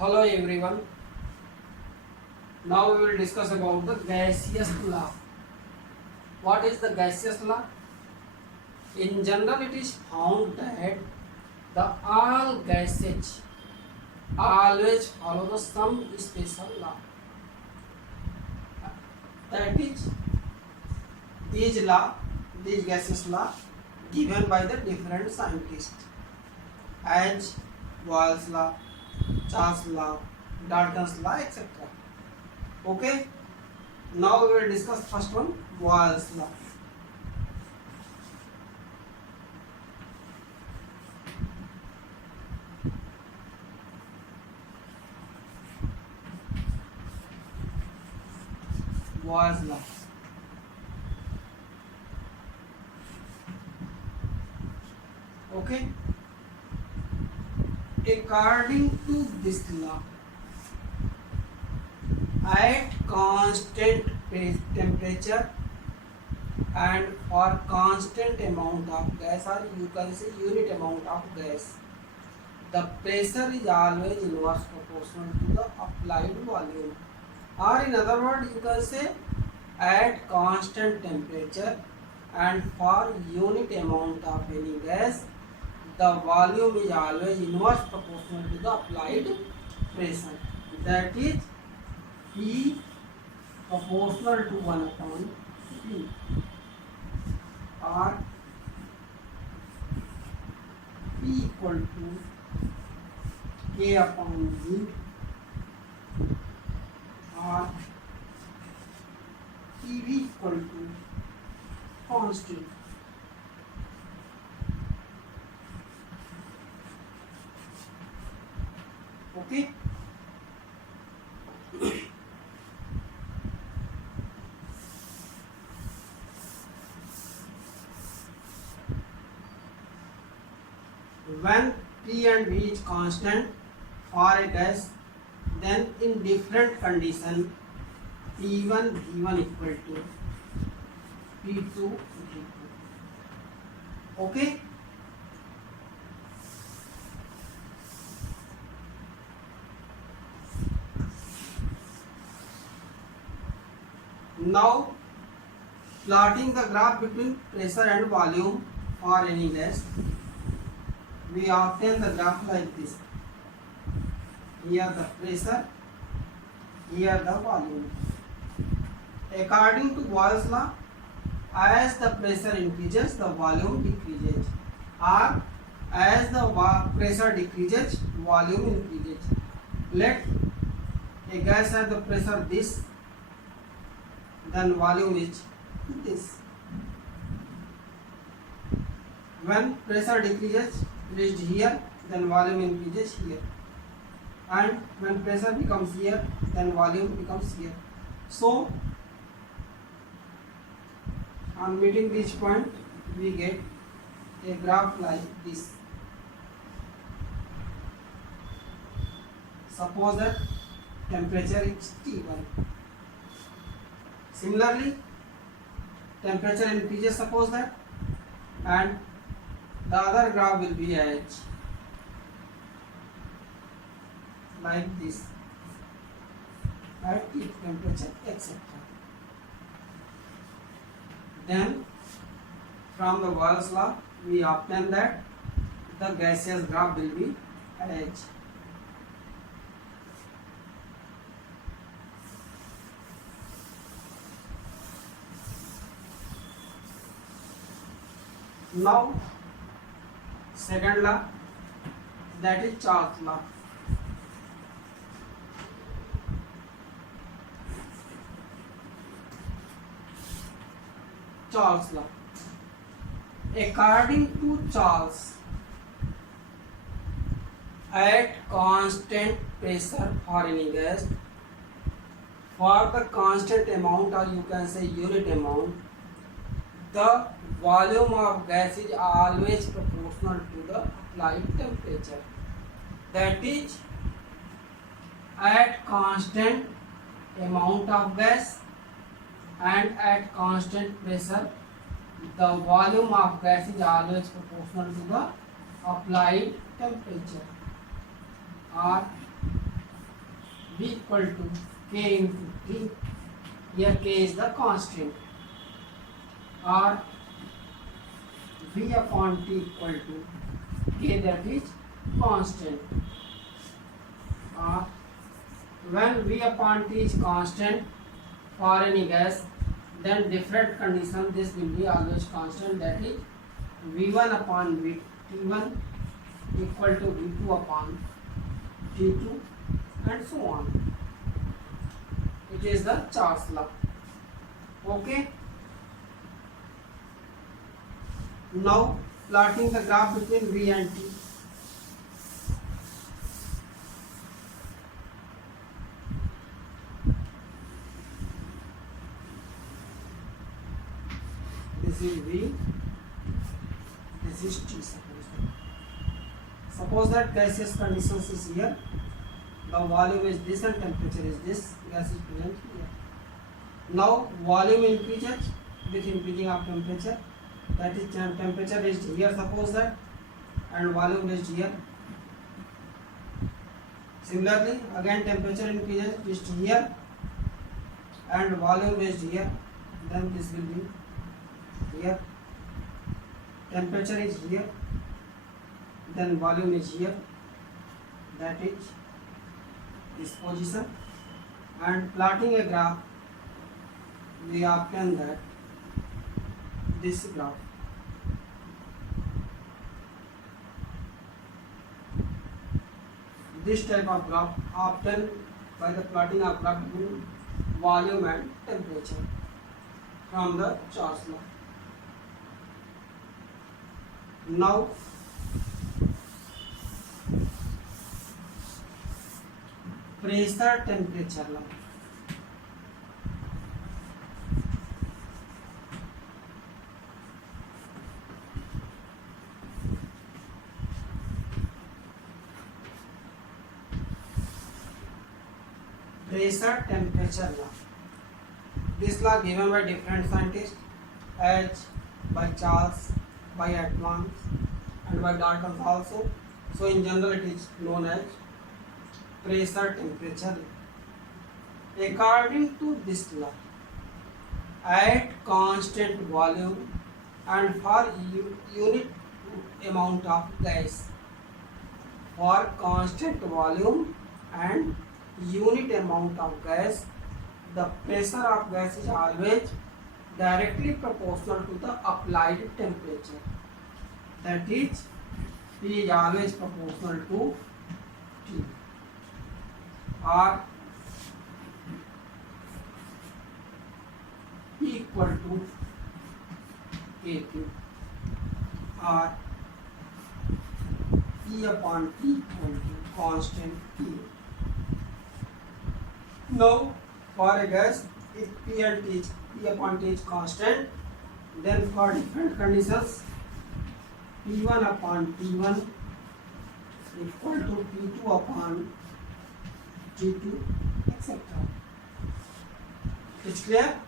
Hello everyone. Now we will discuss about the gaseous law. What is the gaseous law? In general, it is found that the all gases always follow the some special law. That is these gaseous law given by the different scientists as Boyle's law, Charles law, Dalton's law, etc. Okay. Now we will discuss first one, Boyle's law. Boyle's law. Okay. According to this law, at constant temperature and for constant amount of gas, or you can say unit amount of gas, the pressure is always inverse proportional to the applied volume. Or in other words, you can say at constant temperature and for unit amount of any gas, the volume is always inverse proportional to the applied pressure. That is P proportional to 1 upon P, or P equal to K upon V, or PV equal to constant. Okay. When P and V is constant for a gas, then in different condition P1 V1 equal to P2 V2. Okay. Now plotting the graph between pressure and volume for any gas, we obtain the graph like this. Here the pressure, here the volume. According to Boyle's law, as the pressure increases, the volume decreases, or as the pressure decreases, volume increases. Let a gas have the pressure this, then volume is this. When pressure decreases, reached here, then volume increases here, and when pressure becomes here, then volume becomes here. So on meeting this point, we get a graph like this. Suppose that temperature is T1. Similarly, temperature increases, suppose that, and the other graph will be H, like this, at T temperature, etc. Then from the Boyle's law, we obtain that the gaseous graph will be H. Now second law, that is Charles law. Charles law. According to Charles, at constant pressure for any gas, for the constant amount, or you can say unit amount, the volume of gas is always proportional to the applied temperature. That is, at constant amount of gas and at constant pressure, the volume of gas is always proportional to the applied temperature, or V equal to K into T. Here K is the constant, or V upon T equal to K, that is constant. Or when V upon T is constant for any gas, then different condition this will be always constant, that is V1 upon T1 equal to V2 upon T2 and so on. It is the Charles law. Okay. Now plotting the graph between V and T. This is V, this is T. Suppose that gaseous conditions is here, the volume is this and temperature is this, gas is present here. Now volume increases with increasing of temperature, that is temperature is here, suppose that, and volume is here. Similarly again temperature increases is here and volume is here, then this will be here. Temperature is here, then volume is here, that is this position. And plotting a graph, we obtain that this graph. This type of graph obtained by the plotting of graph between volume and temperature from the Charles law. Now pressure temperature law. Pressure temperature law. This law given by different scientists, H by Charles, by Adams and by Dalton also. So in general it is known as pressure temperature. According to this law, at constant volume and for unit amount of gas, for constant volume and unit amount of gas, the pressure of gas is always directly proportional to the applied temperature. That is, P is always proportional to T, or P equal to KQ, or P upon T equal to constant P. Now for a gas, if P and T, P upon T is constant, then for different conditions, P1 upon T1 equal to P2 upon T2, etc. It's clear?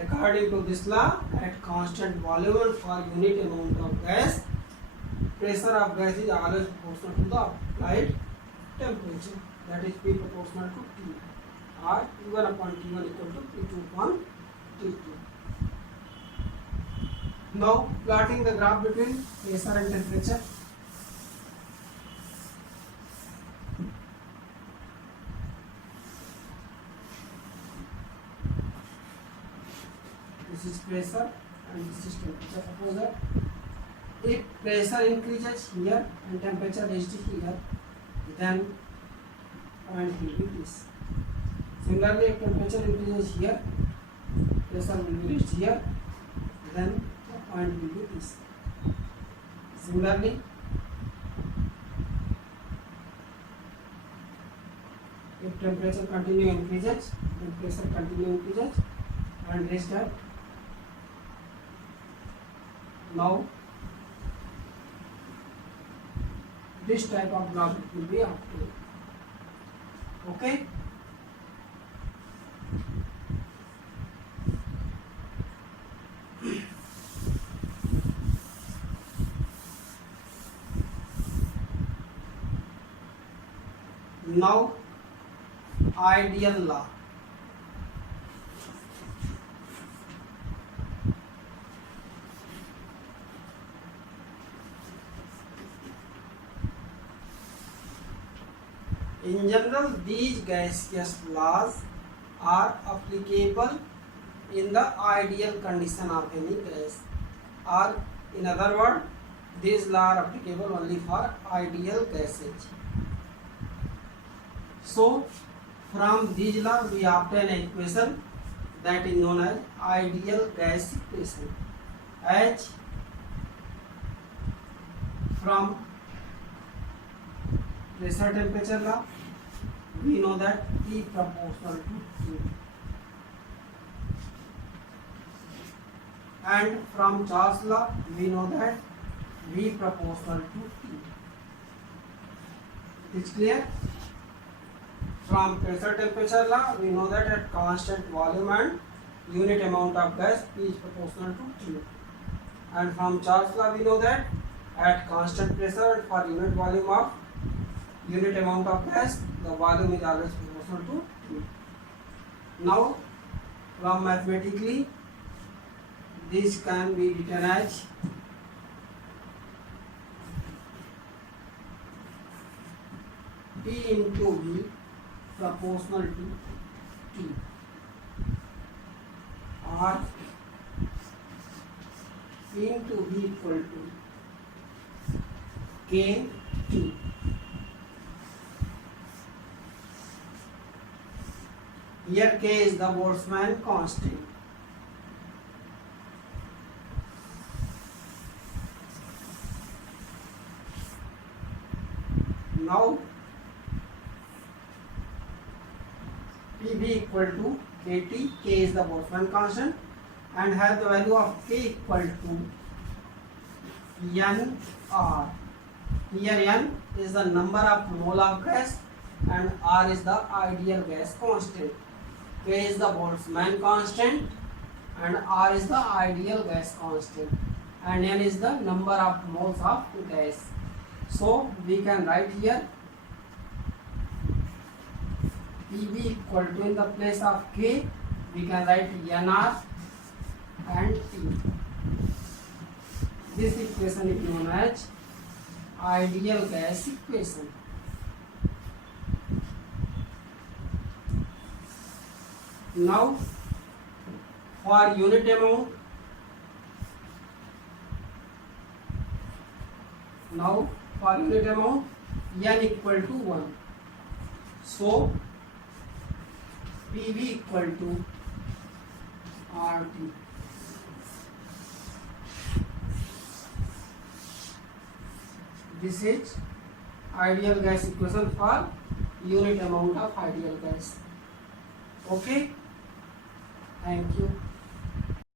According to this law, at constant volume and for unit amount of gas, pressure of gas is always proportional to the applied temperature. That is P proportional to T, or P1 upon T1 equal to P2 upon T2. Now plotting the graph between pressure and temperature. This is pressure and this is temperature. Suppose that if pressure increases here and temperature reaches here, then point will be this. Similarly, if temperature increases here, pressure will be reached here, then the point will be this. Similarly, if temperature continue increases, then pressure continue increases and reach that. Now this type of graph will be obtained. Okay. Now ideal law. In general, these gaseous laws are applicable in the ideal condition of any gas, or in other words, these laws are applicable only for ideal gases. So, from these laws we obtain an equation that is known as ideal gas equation. H from pressure temperature law, we know that P proportional to Q, and from Charles law we know that V proportional to T. It is clear? From pressure temperature law we know that at constant volume and unit amount of gas P is proportional to Q, and from Charles law we know that at constant pressure for unit volume of unit amount of gas, the volume is always proportional to Q. Now, from mathematically, this can be written as P into V proportional to T, or P into V equal to K T. Here K is the Boltzmann constant. Now PV equal to KT, K is the Boltzmann constant, and have the value of K equal to NR. Here N is the number of mole of gas and R is the ideal gas constant. K is the Boltzmann constant and R is the ideal gas constant, and N is the number of moles of gas. So we can write here PV equal to, in the place of K we can write NR and T. This equation is known as ideal gas equation. Now for unit amount, N equal to 1. So PV equal to RT. This is ideal gas equation for unit amount of ideal gas. Okay, thank you.